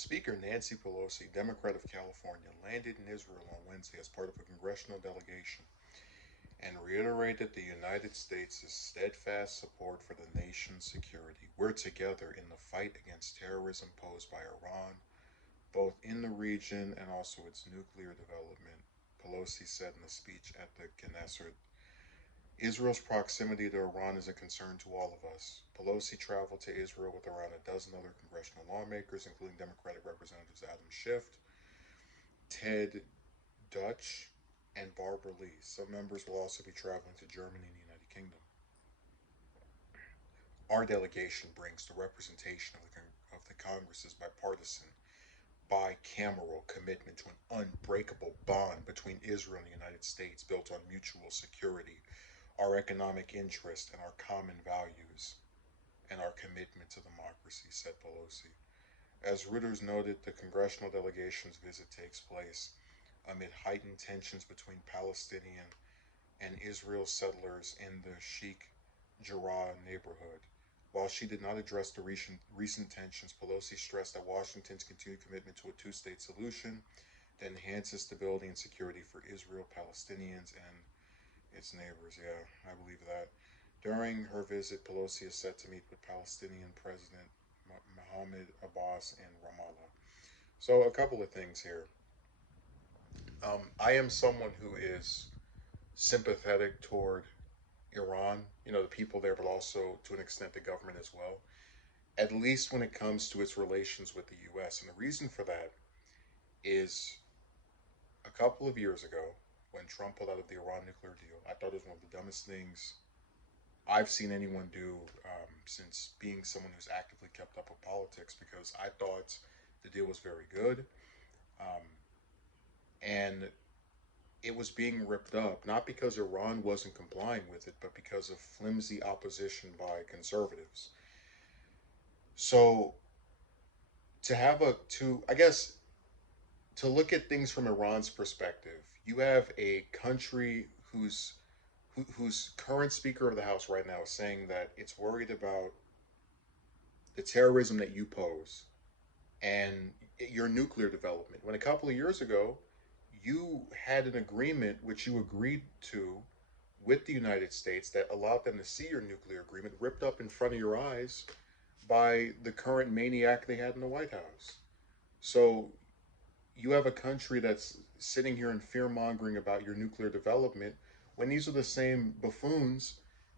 Speaker Nancy Pelosi, Democrat of California, landed in Israel on Wednesday as part of a congressional delegation and reiterated the United States' steadfast support for the nation's security. We're together in the fight against terrorism posed by Iran, both in the region and also its nuclear development, Pelosi said in a speech at the Knesset. Israel's proximity to Iran is a concern to all of us. Pelosi traveled to Israel with around a dozen other congressional lawmakers, including Democratic Representatives Adam Schiff, Ted Dutch, and Barbara Lee. Some members will also be traveling to Germany and the United Kingdom. Our delegation brings the representation of the Congress's bipartisan, bicameral commitment to an unbreakable bond between Israel and the United States built on mutual security, our economic interest, and our common values, and our commitment to democracy, said Pelosi. As Reuters noted, the congressional delegation's visit takes place amid heightened tensions between Palestinian and Israel settlers in the Sheikh Jarrah neighborhood. While she did not address the recent tensions, Pelosi stressed that Washington's continued commitment to a two-state solution that enhances stability and security for Israel, Palestinians, and its neighbors. Yeah, I believe that. During her visit, Pelosi is set to meet with Palestinian President Mahmoud Abbas in Ramallah. So, a couple of things here. I am someone who is sympathetic toward Iran, the people there, but also to an extent the government as well, at least when it comes to its relations with the US. And the reason for that is a couple of years ago, when Trump pulled out of the Iran nuclear deal, I thought it was one of the dumbest things I've seen anyone do since being someone who's actively kept up with politics, because I thought the deal was very good. Um, and it was being ripped up, not because Iran wasn't complying with it, but because of flimsy opposition by conservatives. So to have a to I guess to look at things from Iran's perspective, you have a country whose current Speaker of the House right now is saying that it's worried about the terrorism that you pose and your nuclear development. When a couple of years ago, you had an agreement which you agreed to with the United States that allowed them to see your nuclear agreement ripped up in front of your eyes by the current maniac they had in the White House. So you have a country that's sitting here and fear mongering about your nuclear development when these are the same buffoons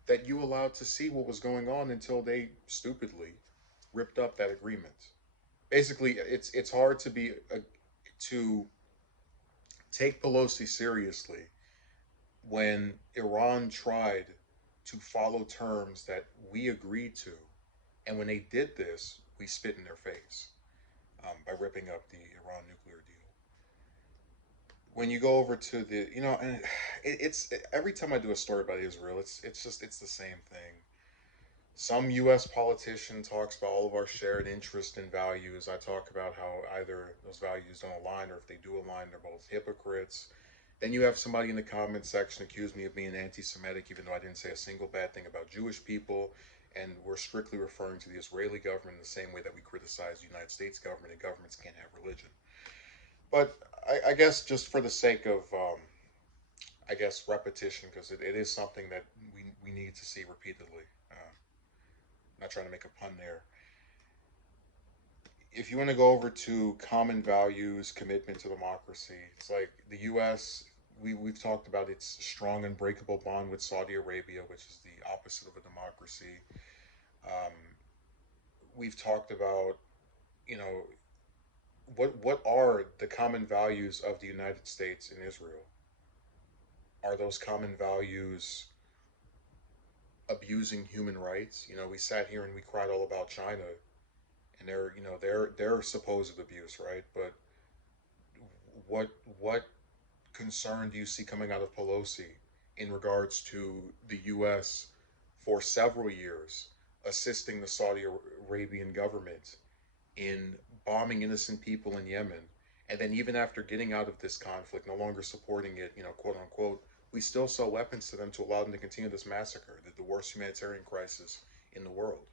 that you allowed to see what was going on until they stupidly ripped up that agreement. Basically, it's hard to take Pelosi seriously when Iran tried to follow terms that we agreed to, and when they did this, we spit in their face by ripping up the Iran nuclear deal. When you go over to and it's every time I do a story about Israel, it's the same thing. Some U.S. politician talks about all of our shared interest and values. I talk about how either those values don't align, or if they do align, they're both hypocrites. Then you have somebody in the comment section accuse me of being anti-Semitic, even though I didn't say a single bad thing about Jewish people. And we're strictly referring to the Israeli government in the same way that we criticize the United States government, and governments can't have religion. But I guess just for the sake of, I guess, repetition, because it is something that we need to see repeatedly. Not trying to make a pun there. If you want to go over to common values, commitment to democracy, it's like the U.S. We've talked about its strong, unbreakable bond with Saudi Arabia, which is the opposite of a democracy. Um, we've talked about, you know, what are the common values of the United States and Israel? Are those common values abusing human rights? We sat here and we cried all about China and their supposed abuse, right? But what what concern do you see coming out of Pelosi in regards to the U.S. for several years assisting the Saudi Arabian government in bombing innocent people in Yemen, and then even after getting out of this conflict, no longer supporting it, quote unquote, we still sell weapons to them to allow them to continue this massacre, the worst humanitarian crisis in the world.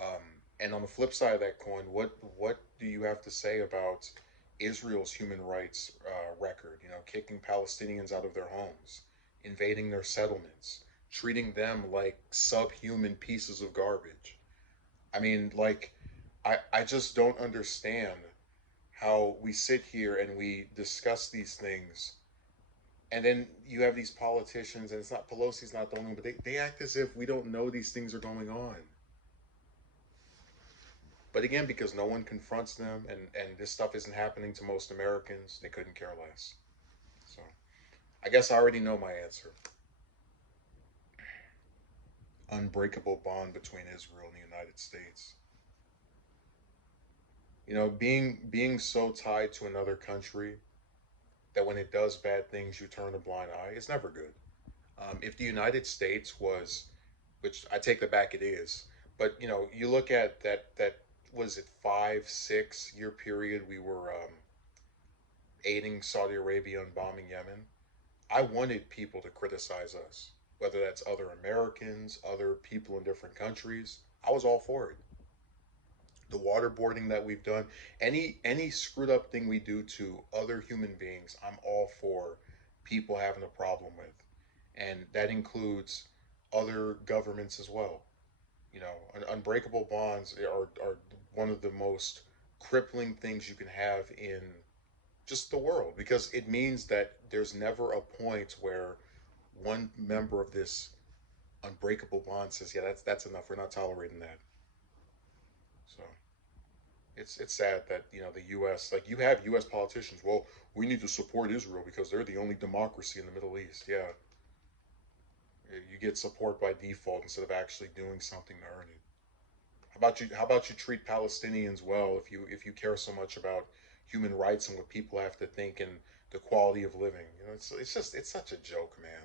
Um, And on the flip side of that coin, what do you have to say about Israel's human rights record? You know, kicking Palestinians out of their homes, invading their settlements, treating them like subhuman pieces of garbage. I mean, like, I just don't understand how we sit here and we discuss these things, and then you have these politicians, and it's not Pelosi's not the only one, but they act as if we don't know these things are going on. But again, because no one confronts them, and this stuff isn't happening to most Americans, they couldn't care less. So I guess I already know my answer. Unbreakable bond between Israel and the United States. You know, being so tied to another country that when it does bad things, you turn a blind eye. It's never good. If the United States was, which I take that back, it is, but you know, you look at that was it 5 6 year period we were aiding Saudi Arabia and bombing Yemen. I wanted people to criticize us, whether that's other Americans, other people in different countries. I was all for it. The waterboarding that we've done, any screwed up thing we do to other human beings, I'm all for people having a problem with, and that includes other governments as well. You know, unbreakable bonds are one of the most crippling things you can have in just the world, because it means that there's never a point where one member of this unbreakable bond says, "Yeah, that's enough. We're not tolerating that." So it's sad that the U.S., like, you have U.S. politicians. Well, we need to support Israel because they're the only democracy in the Middle East. Yeah, you get support by default instead of actually doing something to earn it. How about you treat Palestinians well if you care so much about human rights and what people have to think and the quality of living? You know, it's such a joke, man.